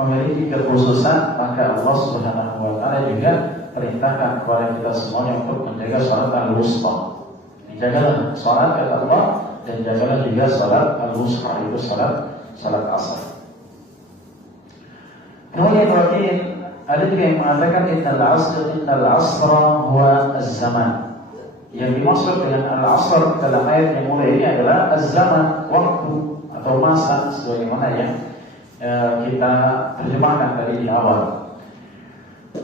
memiliki kekhususan, maka Allah Subhanahu wa taala juga perintahkan kepada kita semuanya untuk menjaga salat al-wusta. Dijagalah salat kata Allah, dan jagalah juga salat al-wusta, itu salat asar. Kemudian ada juga yang mengatakan innal asra huwa az-zaman. Yang dimaksud dengan al-asr dalam ayat yang mulia ini adalah az-zaman, waktu atau masa, sebagaimana yang kita terjemahkan tadi di awal.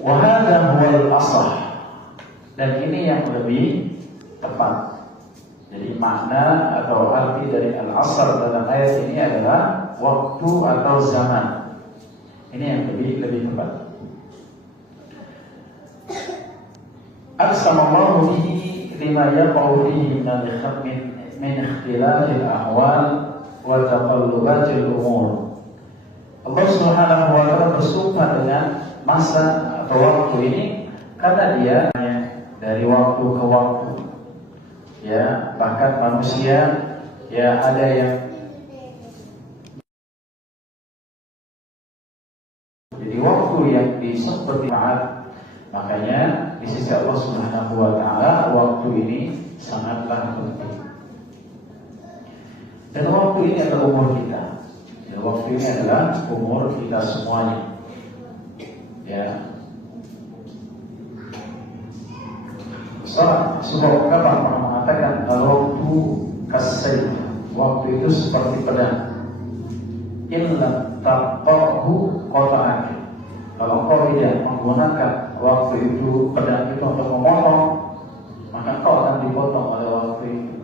Wa hadza huwa al-asah, dan ini yang lebih tepat. Jadi makna atau arti dari al-asr dalam ayat ini adalah waktu atau zaman. Ini yang lebih tepat. Aqsamallahu bihi lima yaqa'u fihi min ikhtilafil ahwal wa taqallubatil umur. Allah Subhanahu wa taala bersumpah dengan masa atau waktu ini karena dia dari waktu ke waktu. Ya, bahkan manusia ya ada yang jadi waktu yang seperti saat. Makanya di sisi Allah Subhanahu wa taala waktu ini sangatlah penting. Dan waktu ini adalah umur kita. Dan waktu ini adalah umur kita semuanya. Ya. Sebuah ungkapan pernah mengatakan al-waktu kas-sayf. Waktu itu seperti pedang. Illa taqahu qata'ak. Kalau kau tidak menggunakan waktu itu, pedang itu untuk memotong, maka kau akan dipotong oleh waktu itu.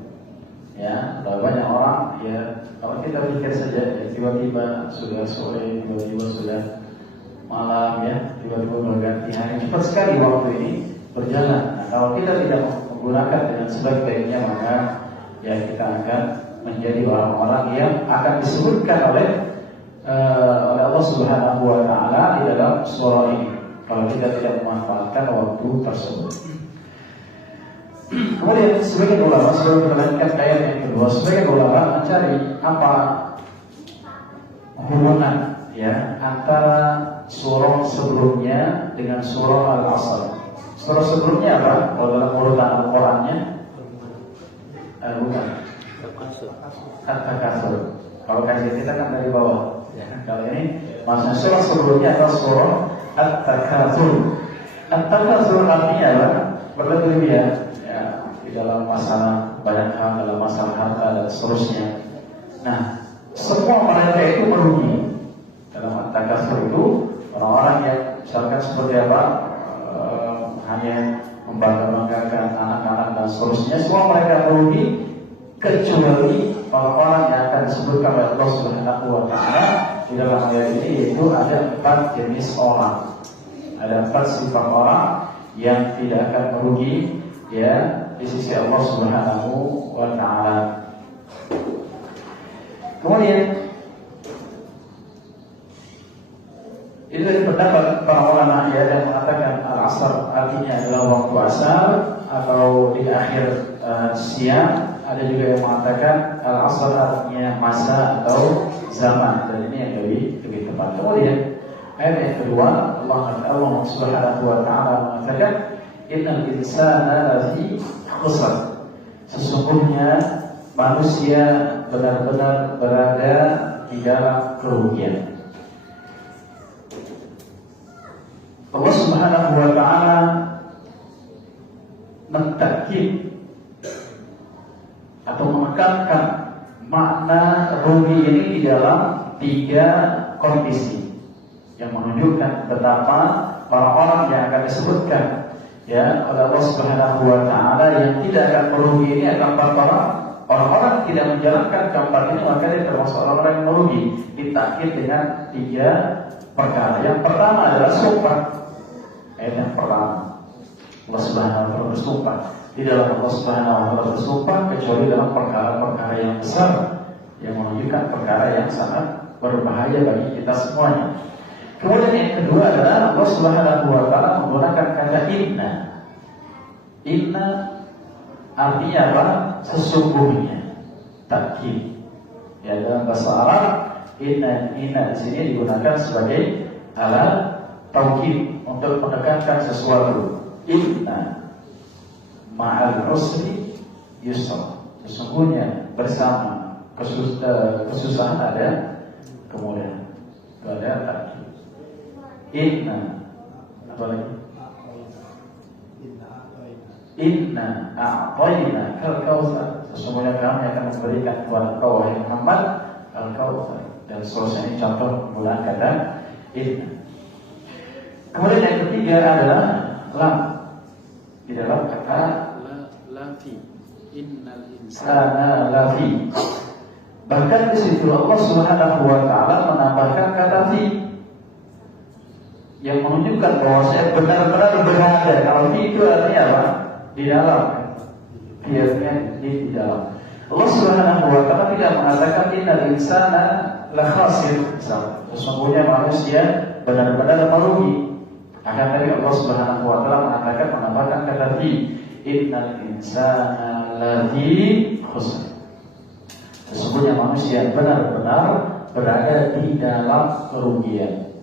Ya, banyak orang ya, kalau kita pikir saja ya, tiba-tiba sudah sore, tiba-tiba sudah malam ya, tiba-tiba berganti hari, cepat sekali waktu ini berjalan. Nah, kalau kita tidak menggunakan dengan sebaik-baiknya, maka ya kita akan menjadi orang-orang yang akan disebutkan oleh Allah Subhanahu wa taala di dalam surah ini kalau kita tidak memanfaatkan waktu tersebut. Kemudian sebagian ulama sebelum melanjutkan ayat yang kedua, sebagian ulama mencari apa hubungan ya antara surah sebelumnya dengan surah Al-Asr. Surah sebelumnya apa? Kalau dalam urutan Al-Qur'annya bukan At-Takatsur. Kalau kajian kita kan dari bawah. Ya, kalau ini maksudnya surah sebelumnya adalah surah At-Takatsur. At-Takatsur artinya adalah berlebihan ya, di dalam masalah banyak hal, dalam masalah harta dan seterusnya. Nah, semua mereka itu merugi. Dalam At-Takatsur itu orang-orang yang misalkan seperti apa hanya membanggakan anak-anak dan seterusnya, semua mereka merugi kecuali orang-orang yang akan disebutkan oleh Allah Subhanahu wa taala di dalam ayat ini, yaitu ada 4 jenis orang. Ada 4 sifat orang yang tidak akan merugi ya di sisi Allah Subhanahu wa taala. Kemudian itu dari pendapat para ulama ya yang mengatakan al-asr artinya adalah waktu asar atau di akhir siang. Ada juga yang mengatakan al-asr artinya masa atau zaman, dan ini yang lebih tepat. Kemudian ayat yang kedua, Allah Subhanahu wa taala mengatakan innal insana lafi khusr. Sesungguhnya manusia benar-benar berada di dalam kerugian. Allah Subhanahu wa taala mentakkid atau menekankan makna rugi ini di dalam 3 kondisi yang menunjukkan betapa para orang yang akan disebutkan ya oleh Allah Subhanahu wa taala yang tidak akan merugi ini adalah para orang-orang yang tidak menjalankan keempat ini, maka dia termasuk orang-orang yang merugi. Ditakkid dengan 3 perkara. Yang pertama adalah sumpah. Ayat yang pertama, Allah Subhanahu wa taala bersumpah. Tidak Allah Subhanahu wa taala bersumpah kecuali dalam perkara-perkara yang besar yang menunjukkan perkara yang sangat berbahaya bagi kita semuanya. Kemudian yang kedua adalah Allah Subhanahu wa taala menggunakan kata inna. Inna artinya apa? Sesungguhnya. Takkid. Ya, dalam bahasa Arab Inna di sini digunakan sebagai alat taukid untuk menekankan sesuatu. Inna ma'al usri yusra. Sesungguhnya bersama kesusahan ada kemudahan. Itu ada takkid. Inna apa lagi? Inna a'tayna al-kautsar. Sesungguhnya kami akan memberikan kepada kau wahai Muhammad al-kautsar. Dan seterusnya ini contoh penggunaan kata inna. Kemudian yang ketiga adalah lam. Di dalam kata lafi. Innal insana lafi. Bahkan di situ Allah Subhanahu wa taala menambahkan kata fi yang menunjukkan bahwa saya benar-benar berada. Kalau fi itu artinya apa? Di dalam. Biasanya di dalam. Allah Subhanahu wa taala tidak mengatakan innal insana la khasir. Sesungguhnya manusia benar-benar merugi. Akan tadi Allah Subhanahu wa taala mengatakan menambahkan kata fi. Innal insana lafi khusr. Sesungguhnya manusia benar-benar berada di dalam kerugian.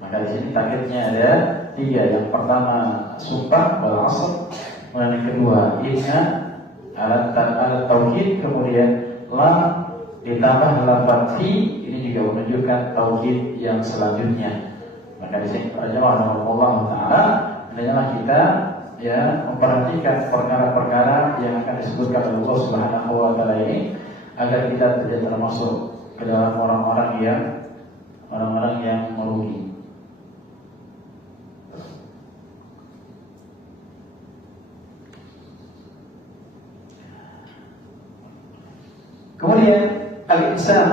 Maka di sini targetnya ada 3. Yang pertama sumpah wal asr, kemudian yang kedua inna alat tauhid, kemudian lam ditambah lafaz fi, ini juga menunjukkan tauhid yang selanjutnya. Maka di sini para jemaah Allah taala hendaknya kita ya memperhatikan perkara-perkara yang akan disebutkan oleh Allah Subhanahu wa taala ini agar kita tidak termasuk ke dalam orang-orang yang merugi. Kemudian al-insan,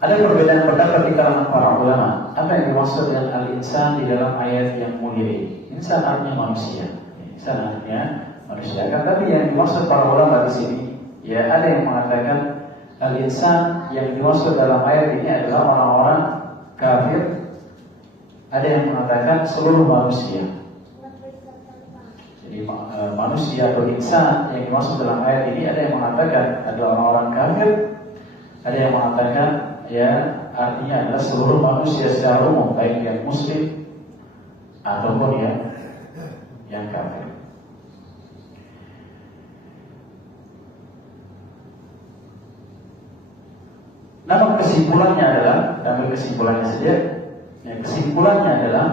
ada perbedaan pendapat di kalangan para ulama. Apa yang dimaksud dengan al-insan di dalam ayat yang mulia ini? Insan artinya manusia. Insan artinya manusia. Tapi yang dimaksud para ulama di sini, ya ada yang mengatakan al-insan yang dimaksud dalam ayat ini adalah orang-orang kafir. Ada yang mengatakan seluruh manusia. Jadi manusia atau insan yang dimaksud dalam ayat ini ada yang mengatakan adalah orang-orang kafir. Ada yang mengatakan ya artinya adalah seluruh manusia secara umum, baik yang muslim ataupun yang kafir. Namun kesimpulannya adalah, ambil kesimpulannya saja. Ya, kesimpulannya adalah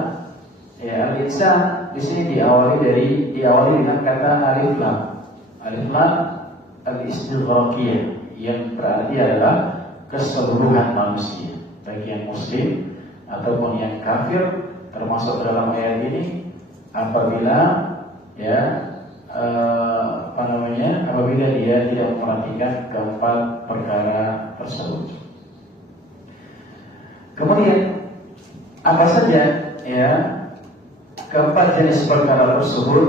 ya al-insan di sini diawali dengan kata alif lam. Alif lam al-istighraqiyah yang berarti adalah keseluruhan manusia, baik yang muslim ataupun yang kafir, termasuk dalam ayat ini apabila apabila dia tidak memperhatikan keempat perkara tersebut. Kemudian apa saja keempat jenis perkara tersebut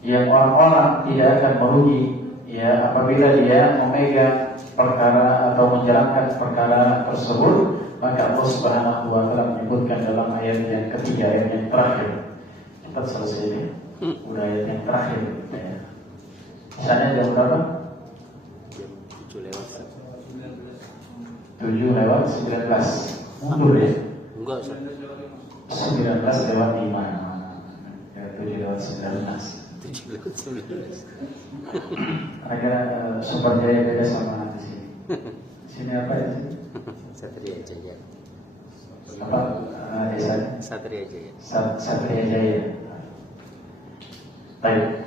yang orang-orang tidak akan merugi apabila dia memegang perkara atau menjalankan perkara tersebut. Maka Allah Subhanahu wa taala menyebutkan dalam ayat yang ketiga, ayat yang terakhir. Cepat selesai ini. Udah ayat yang terakhir. Misalnya jam berapa? Jam 7 lewat 7 lewat 19. Mundur ya? Enggak, 19 lewat 5. Ya, 7 lewat 19. 7 lewat 19. Agak Super Jaya beda sama di sini. Sini apa ya? Satria Jaya. Apa desa? Satria Jaya. Satria Jaya. Baik.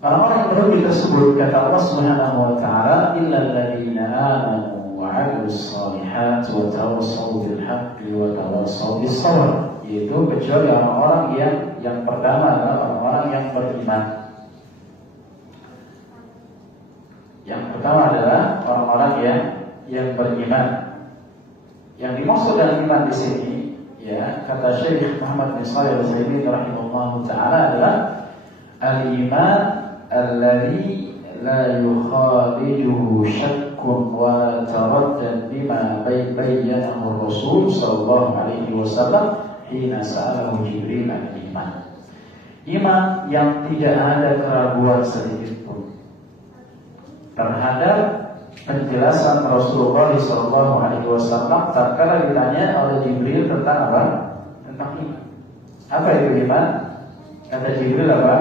Orang-orang yang merugi tersebut kata Allah Subhanahu wa taala illal ladzina amanu wa 'amilus shalihat wa tawassaw bil haqqi wa tawassaw bis sabr. Yaitu kecuali orang-orang yang pertama adalah orang-orang yang beriman. Yang pertama adalah orang-orang yang beriman. Yang dimaksud dengan iman di sini, kata Syekh Muhammad bin Shalih Al-Utsaimin rahimahullahu taala adalah al-iman alladhi la yukhalijuhu syakkun wa taraddad bima bayyanahu Rasul sallallahu alaihi wasallam hina sa'alahu Jibril al-iman. Iman yang tidak ada keraguan sedikit pun terhadap penjelasan Rasulullah SAW tatkala ditanya oleh Jibril tentang apa? Tentang iman. Apa itu iman? Kata Jibril apa?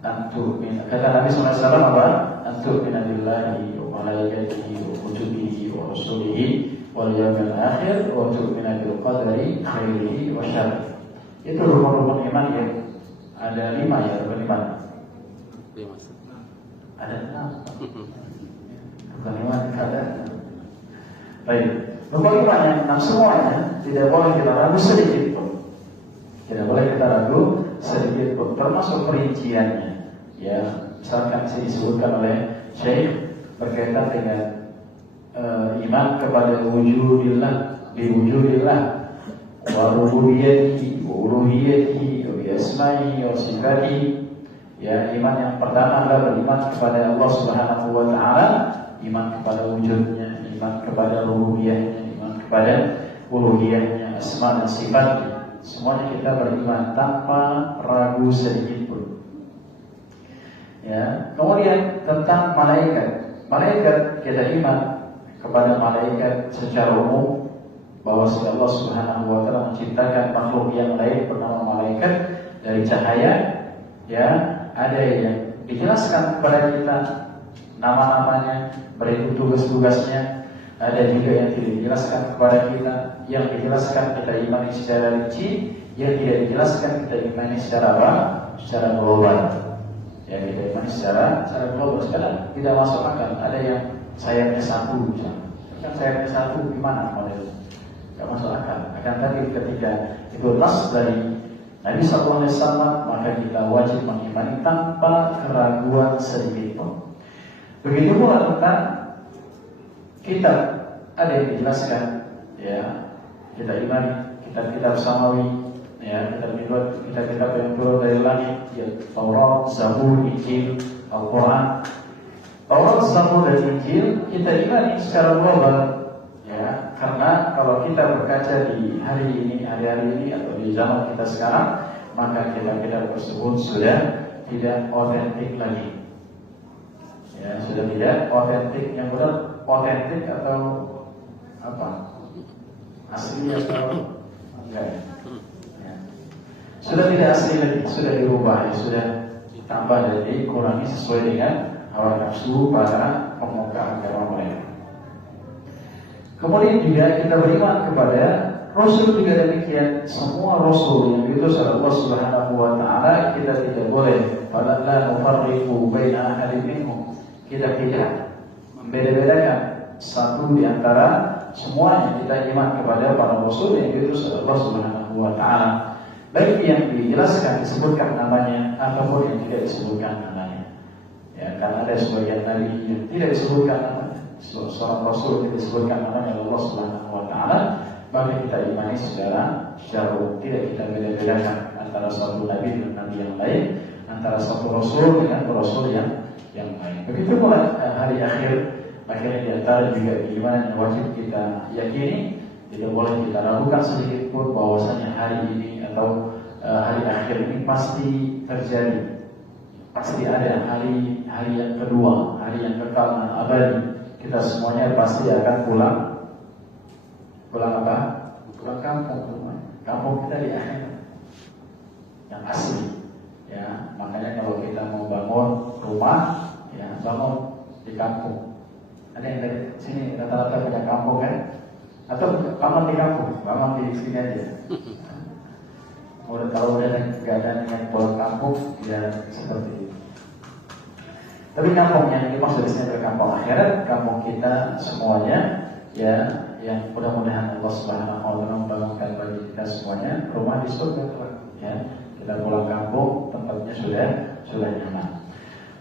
Antu'min. Kata Nabi SAW apa? Antu'mina billahi wa malaikatihi wa kutubihi wa rusulihi wal yawmil akhir wa tu'mina bil qadari khairihi wa syarrihi. Itu rukun-rukun iman ya. Ada 5 ya rukun iman. Ada 6. Bukan iman ada. Baik. Rukun iman yang 6 semuanya tidak boleh kita ragu sedikit pun. Tidak boleh kita ragu sedikit pun, termasuk perinciannya. Ya, misalkan disebutkan oleh Syekh berkaitan dengan iman kepada wujudillah, biwujudillah, wa rububiyyatihi, wa uluhiyyatihi, wa asma'ihi wa sifatihi. Ya, iman yang pertama adalah beriman kepada Allah Subhanahu wa taala, iman kepada wujudnya, iman kepada rububiyahnya, iman kepada uluhiyahnya, asma dan sifatnya. Semuanya kita beriman tanpa ragu sedikit pun. Ya, kemudian tentang malaikat. Malaikat kita iman kepada malaikat secara umum, bahwa Allah Subhanahu wa taala menciptakan makhluk yang lain bernama malaikat dari cahaya. Ya, ada yang dijelaskan kepada kita nama-namanya, berikut tugas-tugasnya. Ada juga yang tidak dijelaskan kepada kita, yang dijelaskan kita imani secara rinci, yang tidak dijelaskan kita imani secara apa? Secara global. Ya, kita imani secara global. Sekarang tidak masuk akal. Ada yang sayapnya satu, kan sayapnya satu gimana modelnya? Tidak masuk akal. Akan tapi ketika itu nas dari Nabi SAW, maka kita wajib mengimani tanpa keraguan sedikit pun. Begitu pula tentang kitab, ada yang dijelaskan, ya, kita imani kitab-kitab samawi, ya, kitab-kitab yang turun dari langit, ya, Taurat, Zabur, Injil, Al-Quran. Taurat, Zabur dan Injil kita imani secara global, ya, karena kalau kita berkaca di hari-hari ini atau di zaman kita sekarang, maka kitab-kitab tersebut sudah tidak otentik lagi. Ya, sudah tidak otentik. Yang benar otentik atau apa? Asli atau enggak? Ya. Sudah tidak asli lagi, sudah dirubah, ya, sudah ditambah dan dikurangi sesuai dengan hawa nafsu para pemuka agama mereka. Kemudian juga kita beriman kepada Rasul juga demikian. Semua Rasul yang diutus oleh Allah Subhanahu wa taala kita tidak boleh fala nufarriqu baina ahadin minhum. Kita tidak membeda-bedakan satu di antara semuanya. Kita iman kepada para Rasul yang diutus oleh Allah Subhanahu wa taala, baik yang dijelaskan disebutkan namanya ataupun yang tidak disebutkan namanya. Ya, karena ada sebagian nabi yang tidak disebutkan namanya. Seorang Rasul tidak disebutkan namanya oleh Allah Subhanahu wa taala, maka kita imani secara tidak kita beda-bedakan antara satu nabi dengan nabi yang lain, antara satu Rasul dengan Rasul yang lain. Begitu pula hari akhir, akhirnya di antara juga keimanan yang wajib kita yakini, tidak boleh kita ragukan sedikit pun bahwasanya hari ini atau hari akhir ini pasti terjadi. Pasti ada hari yang kedua, hari yang kekal dan abadi. Kita semuanya pasti akan pulang apa? Pulang kampung kita di akhirat yang asli. Ya, makanya kalau kita mau bangun rumah, ya bangun di kampung. Ada yang dari sini rata-rata punya kampung kan? Atau bangun di kampung, bangun di sini aja. Kalau udah nggak ada yang pulang kampung, ya seperti itu. Tapi kampung yang dimaksud di sini adalah kampung akhirat, kampung kita semuanya, ya, yang mudah-mudahan Allah Subhanahu wa taala membangunkan bagi kita semuanya rumah di surga, ya. Kita pulang kampung, tempatnya sudah nyaman.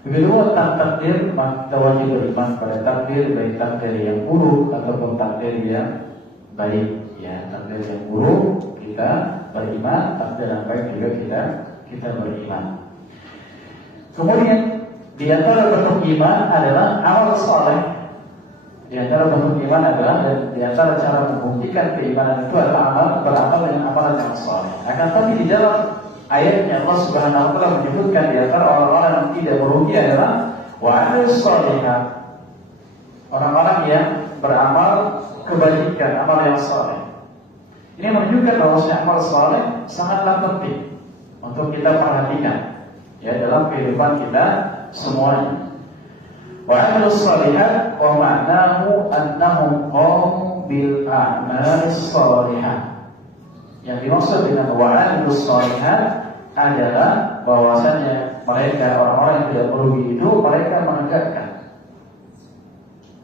Begitu tentang takdir, maka kita wajib beriman pada takdir, baik takdir yang buruk ataupun takdir yang baik. Ya, takdir yang buruk kita beriman, takdir yang baik juga kita beriman. Kemudian di antara bentuk iman adalah amal saleh. Di antara bentuk iman adalah, dan di antara cara membuktikan keimanan itu adalah beramal dengan amalan yang saleh. Akan tapi di dalam ayatnya Allah Subhanahu wa taala menyebutkan di antara orang-orang yang tidak merugi adalah wa 'amilus shalihat. orang-orang yang beramal kebajikan, amal yang saleh. Ini menunjukkan bahwa amal saleh sangatlah penting untuk kita perhatikan ya dalam kehidupan kita semuanya. Wa amilus shalihat wa ma'nahu annahum qamu bil a'malis salihah. Yang dimaksud dengan wa amilus shalihat adalah bahwasanya mereka orang-orang yang tidak merugi itu mereka menegakkan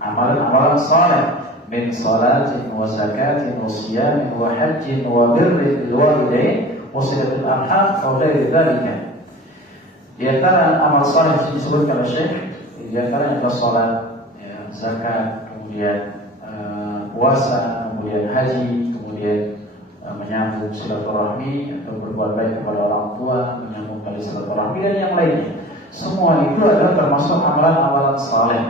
amalan-amalan saleh min salatin wa zakatin wa siyamin wa hajjin wa birrin bil walidain wa silatul arham wa ghairi dzalika. Di antara amal saleh yang disebutkan oleh Syekh, di antaranya adalah salat, ya, zakat, kemudian puasa, kemudian haji, kemudian menyambung silaturahmi atau berbuat baik kepada orang tua, menyambung tali silaturahmi dan yang lainnya. Semua itu adalah termasuk amalan-amalan saleh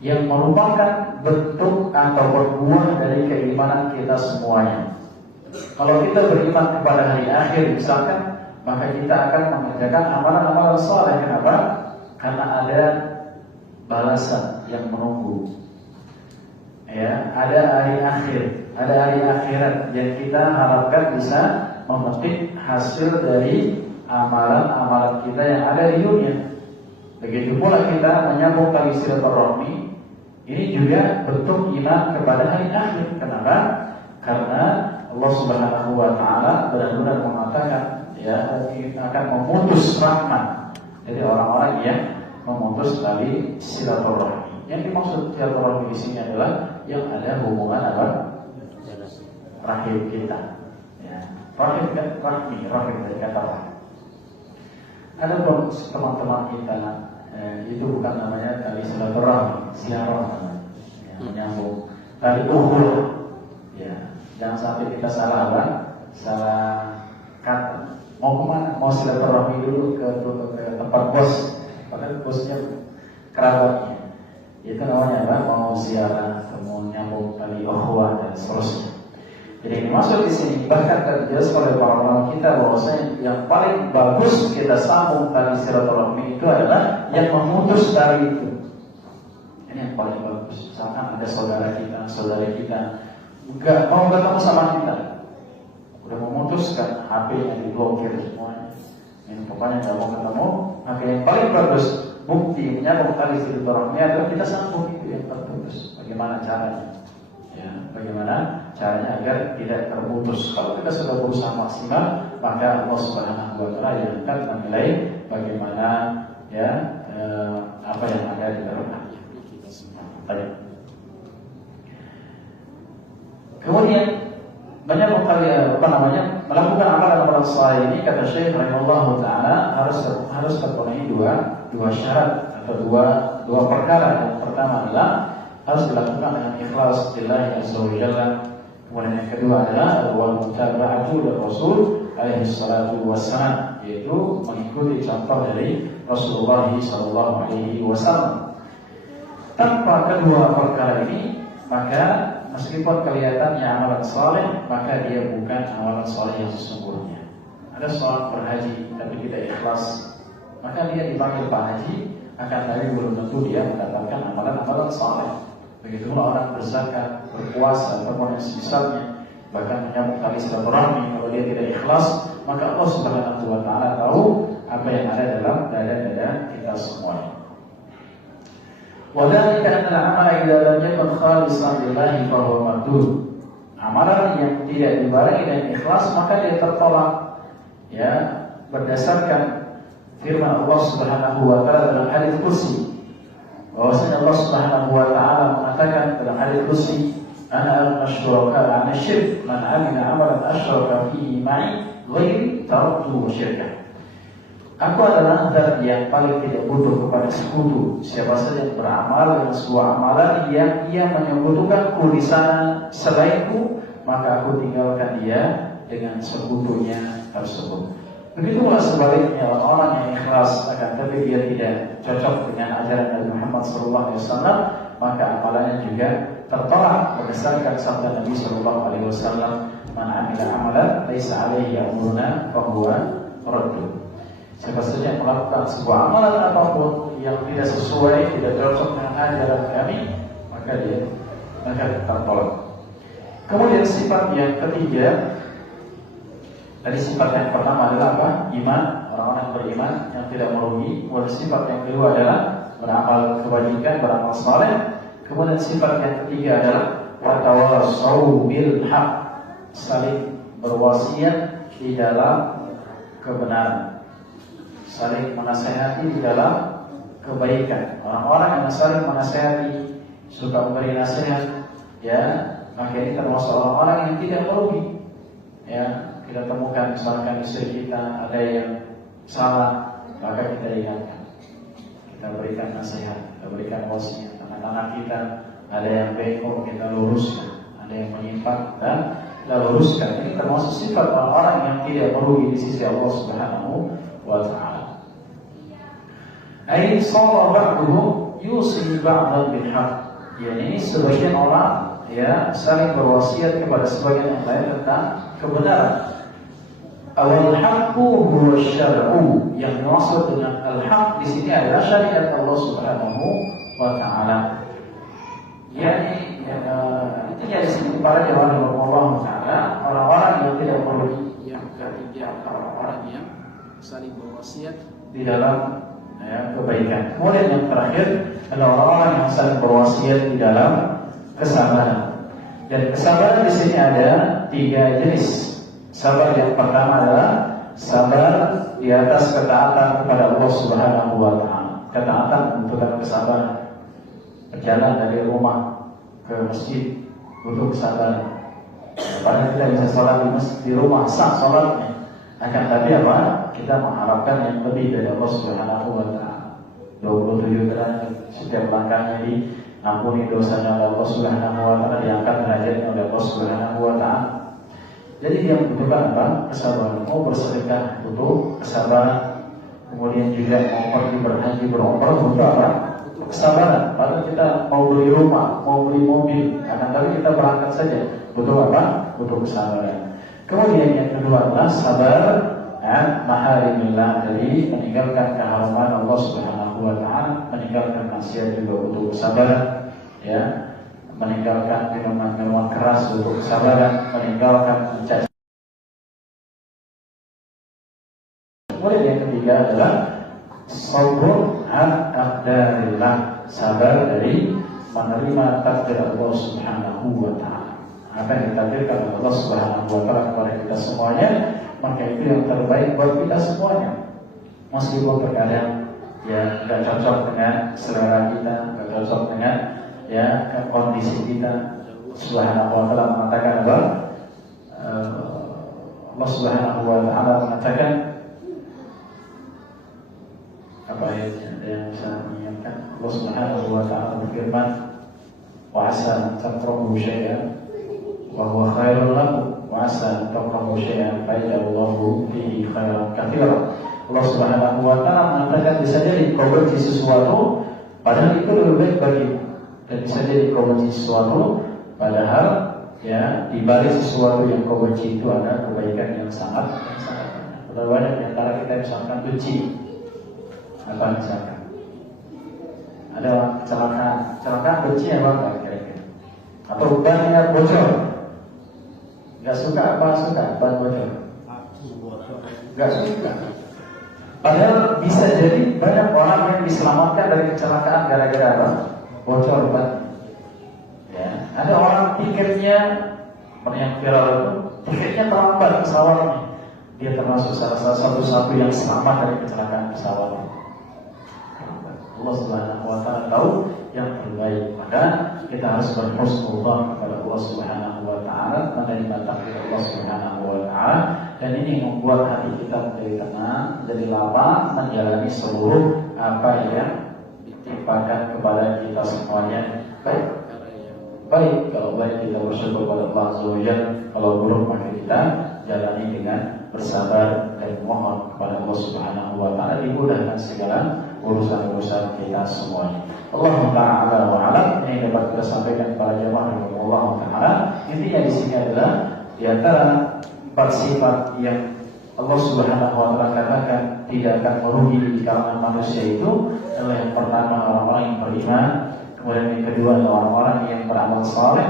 yang merupakan bentuk atau berbuah dari keimanan kita semuanya. Kalau kita beriman kepada hari akhir misalkan, maka kita akan mengerjakan amalan-amalan saleh. Kenapa? Karena ada balasan yang menunggu. Ya, ada hari akhir, ada hari akhirat yang kita harapkan bisa memetik hasil dari amalan-amalan kita yang ada di dunia. Begitu pula kita menyambung tali silaturahmi. Ini juga bentuk iman kepada hari akhir. Kenapa? Karena Allah Subhanahu wa taala benar-benar mengatakan ya akan memutus rahmat dari orang-orang yang memutus tali silaturahmi. Yang dimaksud silaturahmi di sini adalah yang ada hubungan apa? Rahim kita. Ya. Rahim dari kata rahim. Ada pun teman-teman kita itu bukan namanya tali silaturahmi, ziarah, ya, menyambung tali ukhuwah. Ya, jangan sampai kita salah apa? Salah kata. Mau kemana? Mau silaturahmi dulu ke tempat bos, padahal bosnya kerabatnya. Itu namanya apa? Mau ziarah, mau nyambung tali ukhuwah dan seterusnya. Jadi yang dimaksud di sini bahkan terjelas oleh para ulama kita bahwasanya yang paling bagus kita sambung tali silaturahmi itu adalah yang memutus tali itu. Ini yang paling bagus. Misalkan ada saudara kita enggak mau ketemu sama kita, udah memutuskan HP-nya diblokir semuanya. Ini pokoknya enggak mau ketemu. Maka yang paling bagus bukti menyambung tali silaturahmi adalah kita sambung itu yang terputus. Bagaimana caranya? Ya, bagaimana caranya agar tidak terputus. Kalau kita sudah berusaha maksimal, maka Allah Subhanahu wa taala yang akan menilai bagaimana ya apa yang ada di dalam hati kita semua. Baik. Kemudian banyak melakukan amalan-amalan saleh ini kata Syekh rahimahullah taala harus terpenuhi dua syarat atau dua perkara. Yang pertama adalah harus dilakukan dengan ikhlas lillahi azza wa jalla. Kemudian yang kedua adalah wal mutaba'atu Rasul alaihi salatu wassalam, yaitu mengikuti contoh dari Rasulullah sallallahu alaihi wasallam. Tanpa kedua perkara ini, maka meskipun kelihatannya amalan saleh, maka dia bukan amalan saleh yang sesungguhnya. Ada seorang berhaji tapi tidak ikhlas, maka dia dipanggil Pak Haji, akan tapi belum tentu dia mendapatkan amalan-amalan saleh. Begitu pula orang berzakat, berpuasa, ataupun yang semisalnya, bahkan menyambung tali silaturahmi, kalau dia tidak ikhlas, maka Allah Subhanahu wa taala tahu apa yang ada dalam dada-dada kita semuanya. Wadhalika anna al-amala idza lam yakun khalisan lillahi fa huwa mardud. Amalan yang tidak dibarengi dengan ikhlas maka dia tertolak. Ya, berdasarkan firman Allah Subhanahu wa taala dalam hadis qudsi, bahwasanya Allah Subhanahu wa taala mengatakan dalam hadis qudsi, ana al-asyraka an syirk man 'amila 'amalan asyraka fihi ma'i ghairi taraktu syirka. Aku adalah zat yang paling tidak butuh kepada sekutu. Siapa saja yang beramal dengan sebuah amalan yang ia menyekutukanku di sana selainku, maka aku tinggalkan dia dengan sekutunya tersebut. Begitulah sebaliknya orang-orang yang ikhlas akan tapi dia tidak cocok dengan ajaran Nabi Muhammad SAW, maka amalannya juga tertolak berdasarkan sabda Nabi SAW, man 'amila 'amalan laisa 'alaihi amruna fa huwa radd. Siapa saja yang melakukan sebuah amalan apapun yang tidak sesuai, tidak cocok dengan ajaran kami, maka maka tertolak. Kemudian sifat yang ketiga, tadi sifat yang pertama adalah apa? Iman, orang-orang beriman yang tidak merugi. Kemudian sifat yang kedua adalah beramal kebajikan, beramal saleh. Kemudian sifat yang ketiga adalah watawasau bil haq, saling berwasiat di dalam kebenaran, saling menasihati di dalam kebaikan. Orang-orang yang saling menasihati, suka memberi nasihat, ya, maka ini termasuk orang-orang yang tidak merugi. Ya, kita temukan misalkan istri kita ada yang salah, maka kita ingatkan, kita berikan nasihat, kita berikan wasiat. Anak-anak kita ada yang bengkok, kita luruskan, ada yang menyimpang dan kita luruskan. Ini termasuk sifat orang-orang yang tidak merugi di sisi Allah Subhanahu wa Ta'ala. Ai sawaba ba'duhu yusi ba'dan bil haqq. Yani sebagian orang ya saling berwasiat kepada sebagian yang lain tentang kebenaran. Al haqqu huwa syar'u, yang dimaksud dengan al-haq di sini adalah syariat Allah Subhanahu wa Ta'ala. Yani intinya di sini para jemaah Allah Ta'ala, orang-orang yang tidak merugi, yang ketiga orang-orang yang saling berwasiat di dalam kebaikan. Kemudian yang terakhir adalah orang-orang yang saling berwasiat di dalam kesabaran. Dan kesabaran di sini ada 3 jenis. Sabar yang pertama adalah sabar di atas ketaatan kepada Allah Subhanahu wa Ta'ala. Ketaatan membutuhkan kesabaran. Berjalan dari rumah ke masjid butuh kesabaran. Padahal kita bisa sholat di masjid, di rumah sah sholatnya. Akan tapi apa? Kita mengharapkan yang lebih dari Allah Subhanahu wa Ta'ala. 27 derajat setiap langkahnya diampuni dosanya oleh Allah Subhanahu wa Ta'ala, diangkat derajatnya oleh Allah Subhanahu wa Ta'ala. Jadi dia membutuhkan apa? Kesabaran. Mau bersedekah butuh kesabaran. Kemudian juga mau pergi berhaji berumrah butuh apa? Kesabaran. Padahal kita mau beli rumah, mau beli mobil, akan tapi kita berangkat saja butuh apa? Butuh kesabaran. Kemudian yang kedua adalah sabar maharimillah, dari meninggalkan keharuman Allah Subhanahu wa Ta'ala, meninggalkan maksiat juga butuh kesabaran, ya, meninggalkan minuman-minuman keras butuh kesabaran, meninggalkan mencaci. Kemudian yang ketiga adalah sabr an aqdarillah, sabar dari menerima takdir Allah Subhanahu wa Ta'ala. Apa yang ditakdirkan oleh Allah Subhanahu wa Ta'ala kepada kita semuanya, maka itu yang terbaik buat kita semuanya. Meskipun terkadang ya tidak cocok dengan selera kita, tidak cocok dengan ya kondisi kita. Subhanahu wa Ta'ala mengatakan apa? Allah Subhanahu wa Ta'ala mengatakan apa ayatnya? Ada yang bisa mengingatkan? Allah Subhanahu wa Ta'ala berfirman, wa asa an takrahu syai'an wa huwa khairun lakum wa asa an takrahu syai'an fa yaj'alullahu fihi khairan katsiran. Allah Subhanahu wa Ta'ala mengatakan bisa jadi kau benci sesuatu padahal itu lebih baik bagimu, dan bisa jadi kau benci sesuatu padahal ya di balik sesuatu yang kau benci itu ada kebaikan yang sangat banyak. Berapa banyak di antara kita misalkan benci apa misalkan ada kecelakaan benci apa kira-kira, atau bannya bocor, nggak suka apa suka ban bocor, nggak suka. Padahal bisa jadi banyak orang yang diselamatkan dari kecelakaan gara-gara apa? Bocor ban. Ya, ada orang tiketnya yang viral itu, tiketnya terlambat pesawatnya. Dia termasuk salah satu yang selamat dari kecelakaan pesawat. Allah Subhanahu wa Ta'ala tahu yang terbaik. Maka kita harus berhusnuzan kepada Allah Subhanahu wa Ta'ala, menerima takdir Allah Subhanahu wa Ta'ala, dan ini membuat hati kita menjadi tenang, menjadi lapang menjalani seluruh apa yang ditimpakan kepada kita semuanya. Baik kalau baik kita bersyukur kepada Allah Azza wa Jalla, kalau buruk maka kita jalani dengan bersabar dan mohon kepada Allah Subhanahu wa Ta'ala dimudahkan segala urusan-urusan kita semuanya. Allah Ta'ala wa alam, ini dapat kita sampaikan kepada jemaah Allah Ta'ala. Intinya di sini adalah di antara 4 sifat yang Allah Subhanahu wa Ta'ala katakan tidak akan merugi di kalangan manusia itu adalah yang pertama orang-orang yang beriman, kemudian yang kedua adalah orang-orang yang beramal saleh,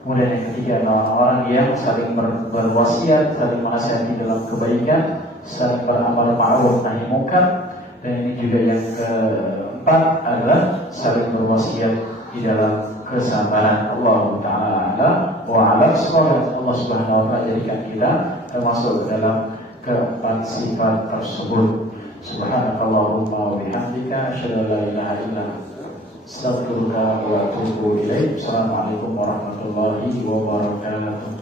kemudian yang ketiga adalah orang-orang yang saling berwasiat, saling menasihati dalam kebaikan, saling beramal ma'ruf nahi munkar, dan ini juga yang keempat adalah saling berwasiat di dalam kesabaran. Allah Ta'ala wa'ala. Semoga Allah Subhanahu wa Ta'ala jadikan kita termasuk dalam keempat sifat tersebut. Subhanakallahumma wa bihamdika asyhadu an la ilaha illa anta astaghfiruka wa atubu ilaik. Assalamualaikum warahmatullahi wabarakatuh.